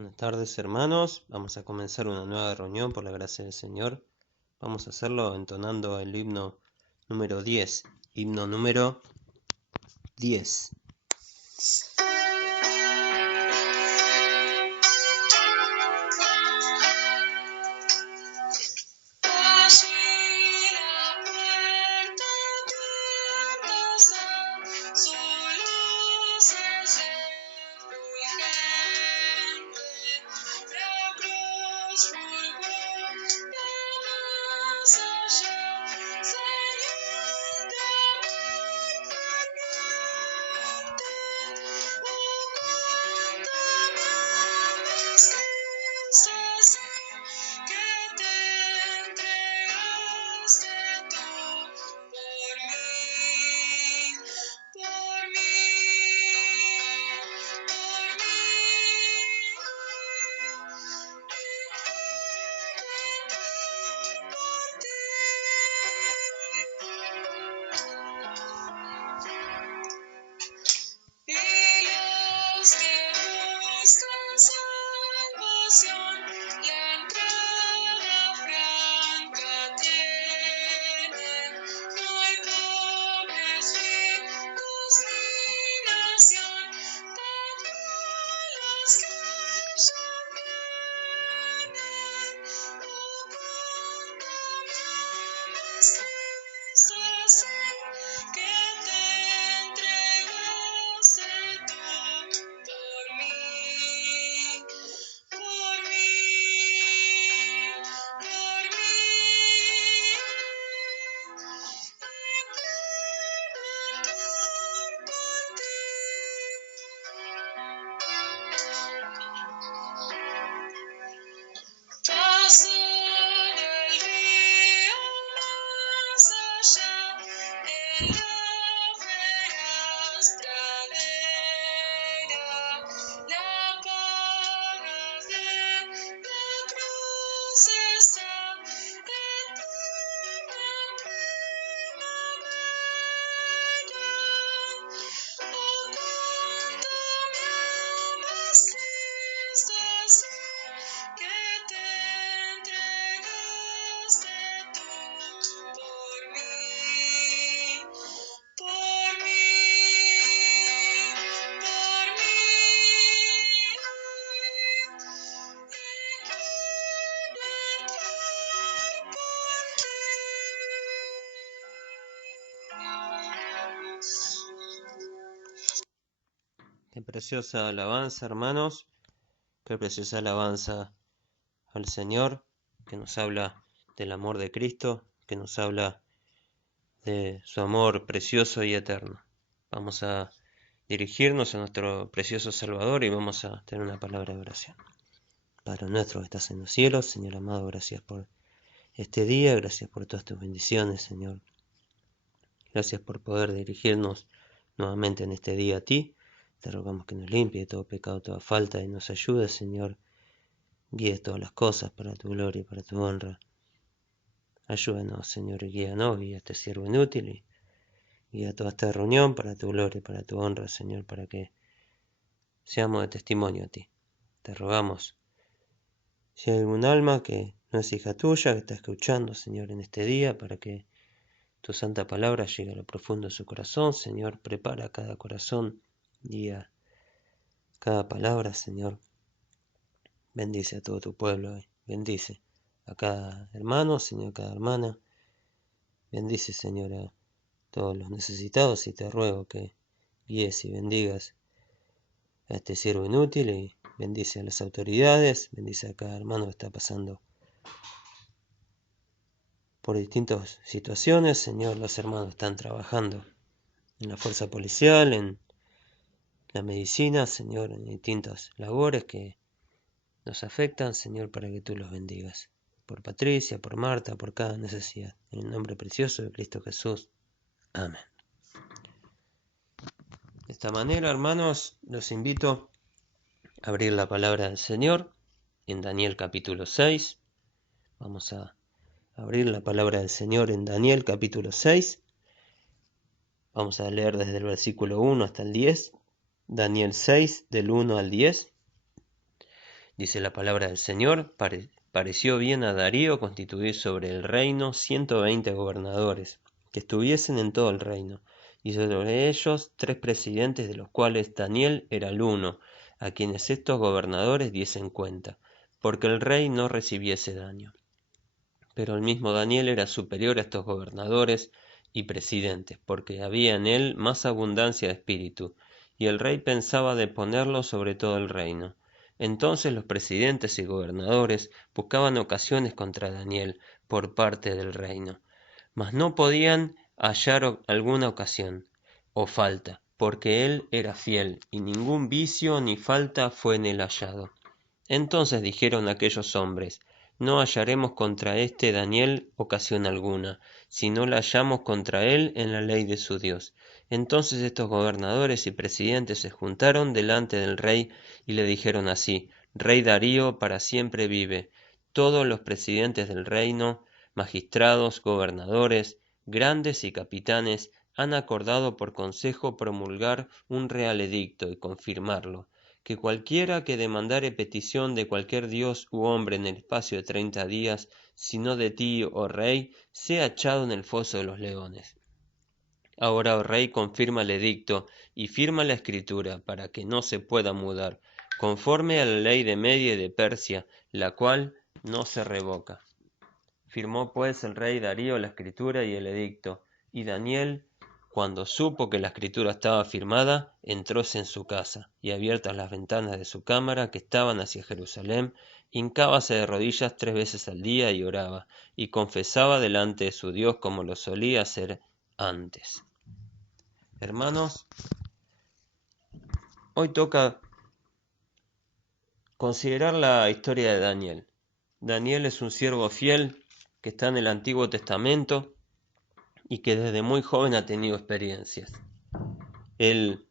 Buenas tardes, hermanos. Vamos a comenzar una nueva reunión por la gracia del Señor. Vamos a hacerlo entonando el himno número 10. Himno número 10. Qué preciosa alabanza, hermanos. Qué preciosa alabanza al Señor, que nos habla del amor de Cristo, que nos habla de su amor precioso y eterno. Vamos a dirigirnos a nuestro precioso Salvador y vamos a tener una palabra de oración. Padre nuestro que estás en los cielos, Señor amado, gracias por este día, gracias por todas tus bendiciones, Señor. Gracias por poder dirigirnos nuevamente en este día a ti. Te rogamos que nos limpie de todo pecado, toda falta y nos ayude, Señor. Guíes todas las cosas para tu gloria y para tu honra. Ayúdanos, Señor, y guíanos, guía a este siervo inútil y guía toda esta reunión para tu gloria y para tu honra, Señor, para que seamos de testimonio a ti. Te rogamos. Si hay algún alma que no es hija tuya, que está escuchando, Señor, en este día, para que tu santa palabra llegue a lo profundo de su corazón, Señor, prepara cada corazón, guía cada palabra, Señor. Bendice a todo tu pueblo, bendice a cada hermano, Señor, a cada hermana. Bendice, Señor, a todos los necesitados y te ruego que guíes y bendigas a este siervo inútil y bendice a las autoridades, bendice a cada hermano que está pasando por distintas situaciones. Señor, los hermanos están trabajando en la fuerza policial, en la medicina, Señor, en distintas labores que nos afectan, Señor, para que tú los bendigas. Por Patricia, por Marta, por cada necesidad. En el nombre precioso de Cristo Jesús. Amén. De esta manera, hermanos, los invito a abrir la palabra del Señor en Daniel capítulo 6. Vamos a abrir la palabra del Señor en Daniel capítulo 6. Vamos a leer desde el versículo 1 hasta el 10. Daniel 6, del 1 al 10. Dice la palabra del Señor, pareció bien a Darío constituir sobre el reino 120 gobernadores, que estuviesen en todo el reino, y sobre ellos 3 presidentes, de los cuales Daniel era el uno, a quienes estos gobernadores diesen cuenta, porque el rey no recibiese daño. Pero el mismo Daniel era superior a estos gobernadores y presidentes, porque había en él más abundancia de espíritu, y el rey pensaba de ponerlo sobre todo el reino. Entonces los presidentes y gobernadores buscaban ocasiones contra Daniel por parte del reino, mas no podían hallar alguna ocasión o falta, porque él era fiel, y ningún vicio ni falta fue en él hallado. Entonces dijeron aquellos hombres: no hallaremos contra este Daniel ocasión alguna, si no la hallamos contra él en la ley de su Dios. Entonces estos gobernadores y presidentes se juntaron delante del rey y le dijeron así: Rey Darío para siempre vive. Todos los presidentes del reino, magistrados, gobernadores, grandes y capitanes, han acordado por consejo promulgar un real edicto y confirmarlo, que cualquiera que demandare petición de cualquier dios u hombre en el espacio de 30 días, si no de ti, oh rey, sea echado en el foso de los leones. Ahora, oh rey, confirma el edicto y firma la escritura, para que no se pueda mudar, conforme a la ley de Media y de Persia, la cual no se revoca. Firmó pues el rey Darío la escritura y el edicto, y Daniel, cuando supo que la escritura estaba firmada, entróse en su casa, y abiertas las ventanas de su cámara, que estaban hacia Jerusalén, hincábase de rodillas 3 veces al día y oraba, y confesaba delante de su Dios como lo solía hacer antes. Hermanos, hoy toca considerar la historia de Daniel. Daniel es un siervo fiel que está en el Antiguo Testamento y que desde muy joven ha tenido experiencias. Él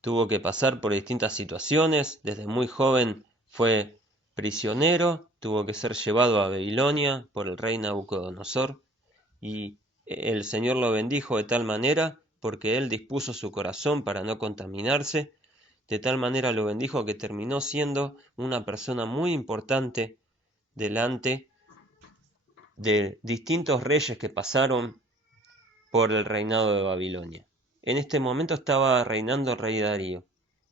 tuvo que pasar por distintas situaciones, desde muy joven fue prisionero, tuvo que ser llevado a Babilonia por el rey Nabucodonosor, y el Señor lo bendijo de tal manera, porque él dispuso su corazón para no contaminarse, de tal manera lo bendijo que terminó siendo una persona muy importante delante de distintos reyes que pasaron por el reinado de Babilonia. En este momento estaba reinando el rey Darío,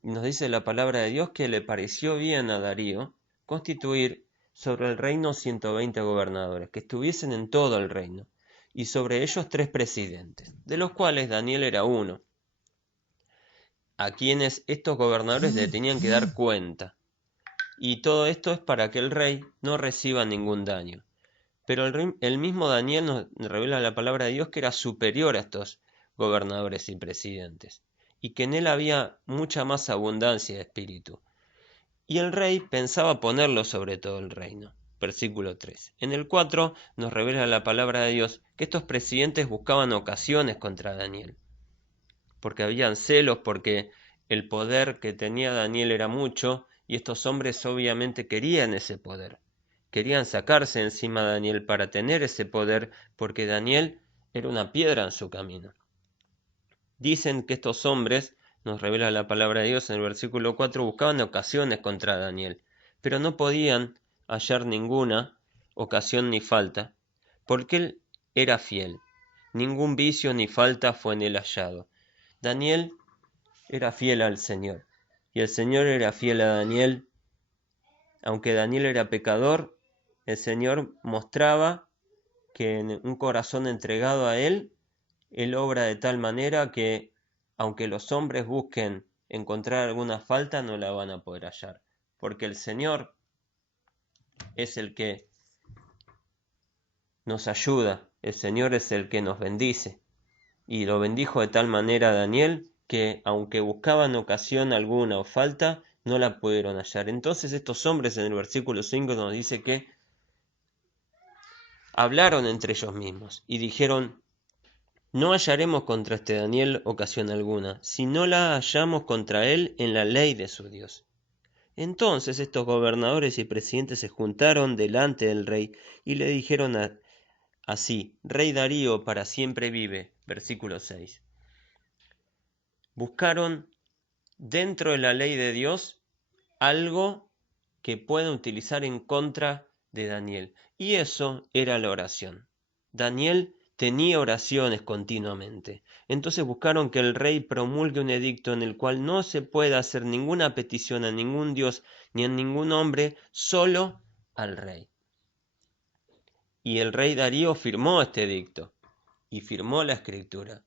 y nos dice la palabra de Dios que le pareció bien a Darío constituir sobre el reino 120 gobernadores, que estuviesen en todo el reino, y sobre ellos 3 presidentes, de los cuales Daniel era uno, a quienes estos gobernadores le tenían que dar cuenta. Y todo esto es para que el rey no reciba ningún daño. Pero el mismo Daniel nos revela la palabra de Dios que era superior a estos gobernadores y presidentes, y que en él había mucha más abundancia de espíritu. Y el rey pensaba ponerlo sobre todo el reino. Versículo 3. En el 4 nos revela la palabra de Dios que estos presidentes buscaban ocasiones contra Daniel, porque habían celos, porque el poder que tenía Daniel era mucho, y estos hombres obviamente querían ese poder. Querían sacarse encima a Daniel para tener ese poder, porque Daniel era una piedra en su camino. Dicen que estos hombres, nos revela la palabra de Dios en el versículo 4, buscaban ocasiones contra Daniel, pero no podían hallar ninguna ocasión ni falta, porque él era fiel. Ningún vicio ni falta fue en él hallado. Daniel era fiel al Señor, y el Señor era fiel a Daniel. Aunque Daniel era pecador, el Señor mostraba que en un corazón entregado a Él obra de tal manera que, aunque los hombres busquen encontrar alguna falta, no la van a poder hallar, porque el Señor es el que nos ayuda, el Señor es el que nos bendice, y lo bendijo de tal manera a Daniel que, aunque buscaban ocasión alguna o falta, no la pudieron hallar. Entonces estos hombres en el versículo 5 nos dice que hablaron entre ellos mismos y dijeron: no hallaremos contra este Daniel ocasión alguna, si no la hallamos contra él en la ley de su Dios. Entonces estos gobernadores y presidentes se juntaron delante del rey y le dijeron así: Rey Darío para siempre vive. Versículo 6. Buscaron dentro de la ley de Dios algo que puedan utilizar en contra de Daniel. Y eso era la oración. Daniel tenía oraciones continuamente. Entonces buscaron que el rey promulgue un edicto en el cual no se pueda hacer ninguna petición a ningún dios ni a ningún hombre, solo al rey. Y el rey Darío firmó este edicto y firmó la escritura.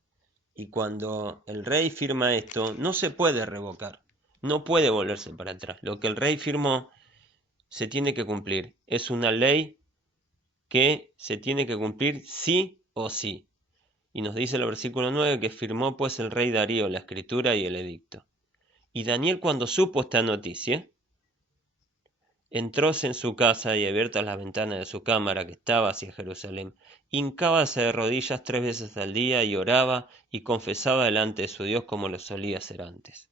Y cuando el rey firma esto, no se puede revocar, no puede volverse para atrás. Lo que el rey firmó se tiene que cumplir. Es una ley que se tiene que cumplir sí o sí. Y nos dice el versículo 9 que firmó pues el rey Darío la escritura y el edicto. Y Daniel, cuando supo esta noticia, entróse en su casa y abiertas las ventanas de su cámara que estaba hacia Jerusalén, hincábase de rodillas 3 veces al día y oraba y confesaba delante de su Dios como lo solía hacer antes.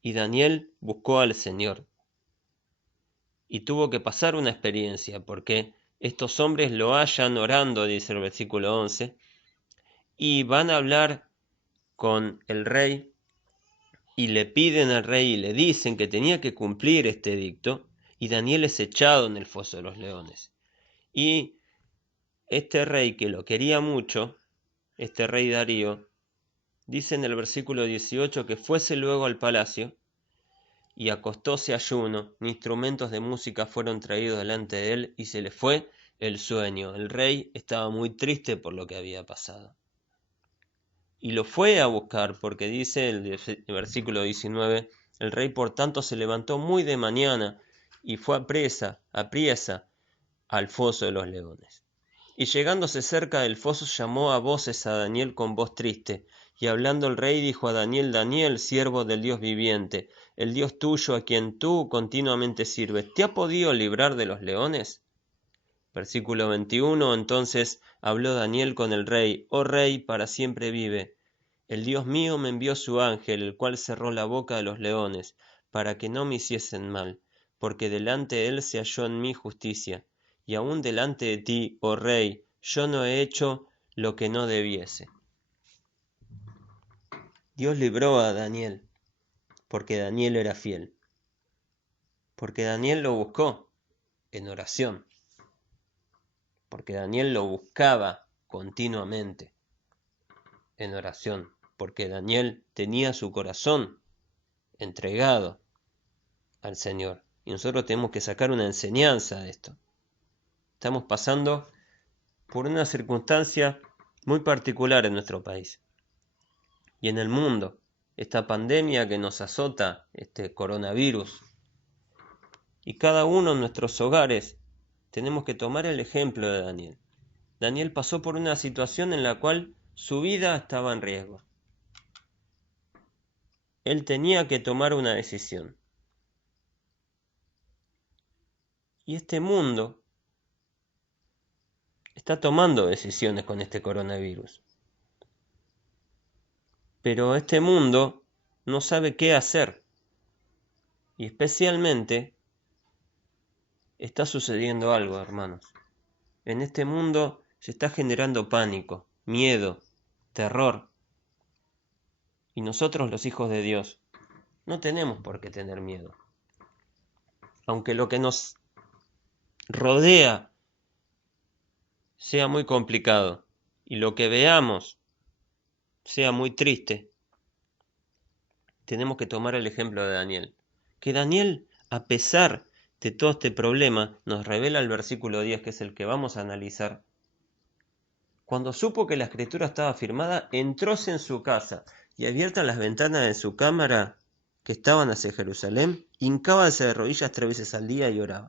Y Daniel buscó al Señor y tuvo que pasar una experiencia porque estos hombres lo hallan orando, dice el versículo 11, y van a hablar con el rey y le piden al rey y le dicen que tenía que cumplir este edicto, y Daniel es echado en el foso de los leones. Y este rey que lo quería mucho, este rey Darío, dice en el versículo 18 que fuese luego al palacio y acostóse ayuno, instrumentos de música fueron traídos delante de él y se le fue el sueño. El rey estaba muy triste por lo que había pasado. Y lo fue a buscar, porque dice el versículo 19, el rey por tanto se levantó muy de mañana y fue apriesa al foso de los leones. Y llegándose cerca del foso llamó a voces a Daniel con voz triste, y hablando el rey dijo a Daniel, Daniel, siervo del Dios viviente, el Dios tuyo a quien tú continuamente sirves, ¿te ha podido librar de los leones? Versículo 21, entonces habló Daniel con el rey, oh rey, para siempre vive. El Dios mío me envió su ángel, el cual cerró la boca de los leones, para que no me hiciesen mal, porque delante de él se halló en mí justicia, y aun delante de ti, oh rey, yo no he hecho lo que no debiese. Dios libró a Daniel, porque Daniel era fiel, porque Daniel lo buscó en oración, porque Daniel lo buscaba continuamente en oración, porque Daniel tenía su corazón entregado al Señor. Y nosotros tenemos que sacar una enseñanza de esto. Estamos pasando por una circunstancia muy particular en nuestro país y en el mundo. Esta pandemia que nos azota, este coronavirus. Y cada uno en nuestros hogares tenemos que tomar el ejemplo de Daniel. Daniel pasó por una situación en la cual su vida estaba en riesgo. Él tenía que tomar una decisión. Y este mundo está tomando decisiones con este coronavirus. Pero este mundo no sabe qué hacer. Y especialmente está sucediendo algo, hermanos. En este mundo se está generando pánico, miedo, terror. Y nosotros, los hijos de Dios, no tenemos por qué tener miedo. Aunque lo que nos rodea sea muy complicado y lo que veamos sea muy triste, tenemos que tomar el ejemplo de Daniel. Que Daniel, a pesar de todo este problema, nos revela el versículo 10, que es el que vamos a analizar. Cuando supo que la escritura estaba firmada, entróse en su casa y abiertas las ventanas de su cámara, que estaban hacia Jerusalén, hincábase de rodillas 3 veces al día y oraba.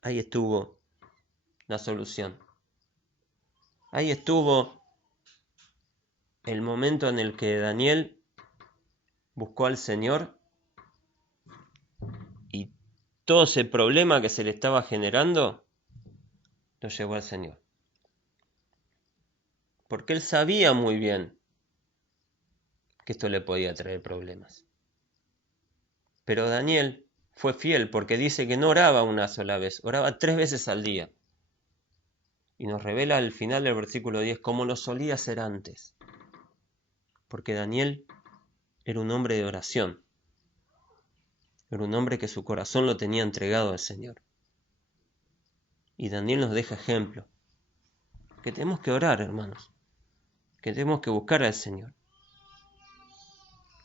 Ahí estuvo la solución. Ahí estuvo el momento en el que Daniel buscó al Señor y todo ese problema que se le estaba generando lo llevó al Señor. Porque él sabía muy bien que esto le podía traer problemas. Pero Daniel fue fiel porque dice que no oraba una sola vez, oraba 3 veces al día. Y nos revela al final del versículo 10 cómo lo solía hacer antes. Porque Daniel era un hombre de oración. Era un hombre que su corazón lo tenía entregado al Señor. Y Daniel nos deja ejemplo. Que tenemos que orar, hermanos. Que tenemos que buscar al Señor.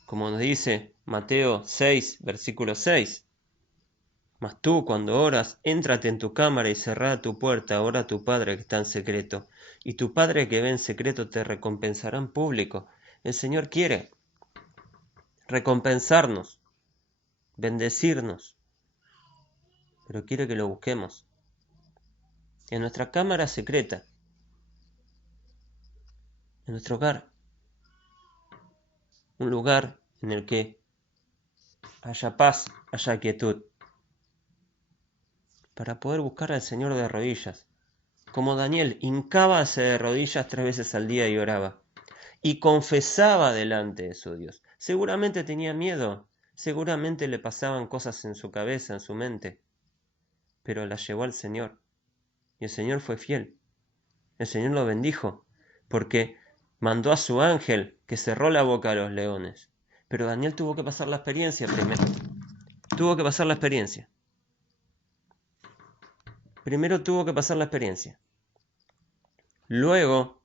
Como nos dice Mateo 6, versículo 6. Mas tú, cuando oras, éntrate en tu cámara y cerrá tu puerta, ora a tu Padre que está en secreto. Y tu Padre que ve en secreto te recompensará en público. El Señor quiere recompensarnos, bendecirnos, pero quiere que lo busquemos. En nuestra cámara secreta, en nuestro hogar, un lugar en el que haya paz, haya quietud, para poder buscar al Señor de rodillas. Como Daniel, hincábase de rodillas 3 veces al día y oraba. Y confesaba delante de su Dios. Seguramente tenía miedo, seguramente le pasaban cosas en su cabeza, en su mente, pero las llevó al Señor. Y el Señor fue fiel. El Señor lo bendijo, porque mandó a su ángel que cerró la boca a los leones. Pero Daniel tuvo que pasar la experiencia primero. Tuvo que pasar la experiencia. Primero tuvo que pasar la experiencia. Luego,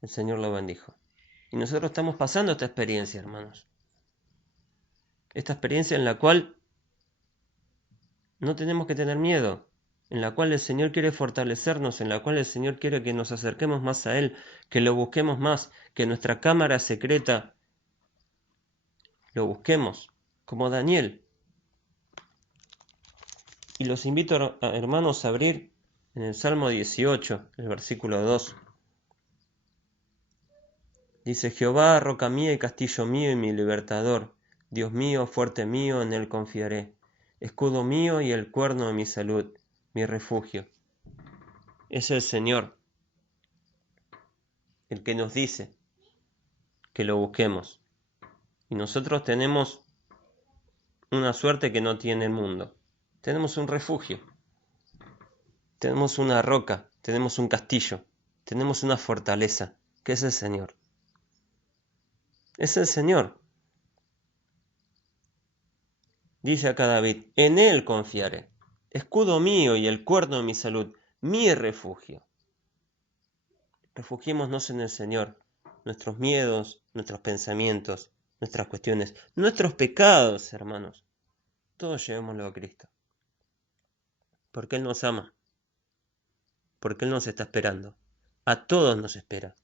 el Señor lo bendijo. Y nosotros estamos pasando esta experiencia, hermanos. Esta experiencia en la cual no tenemos que tener miedo, en la cual el Señor quiere fortalecernos, en la cual el Señor quiere que nos acerquemos más a Él, que lo busquemos más, que nuestra cámara secreta lo busquemos, como Daniel. Y los invito, hermanos, a abrir en el Salmo 18, el versículo 2. Dice: Jehová, roca mía y castillo mío y mi libertador, Dios mío, fuerte mío, en Él confiaré, escudo mío y el cuerno de mi salud, mi refugio. Es el Señor el que nos dice que lo busquemos. Y nosotros tenemos una suerte que no tiene el mundo. Tenemos un refugio, tenemos una roca, tenemos un castillo, tenemos una fortaleza, que es el Señor. Es el Señor. Dice acá David: en Él confiaré, escudo mío y el cuerno de mi salud, mi refugio. Refugiémonos en el Señor. Nuestros miedos, nuestros pensamientos, nuestras cuestiones, nuestros pecados, hermanos, todos llevémoslo a Cristo. Porque Él nos ama. Porque Él nos está esperando. A todos nos espera.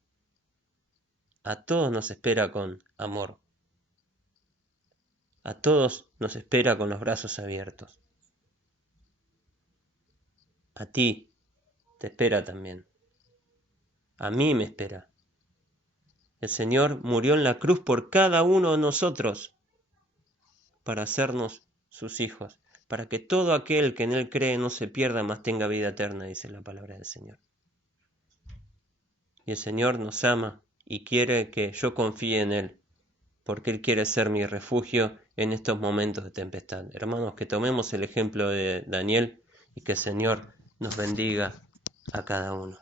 A todos nos espera con amor. A todos nos espera con los brazos abiertos. A ti te espera también. A mí me espera. El Señor murió en la cruz por cada uno de nosotros para hacernos sus hijos, para que todo aquel que en Él cree no se pierda, mas tenga vida eterna, dice la palabra del Señor. Y el Señor nos ama y quiere que yo confíe en Él, porque Él quiere ser mi refugio en estos momentos de tempestad. Hermanos, que tomemos el ejemplo de Daniel y que el Señor nos bendiga a cada uno.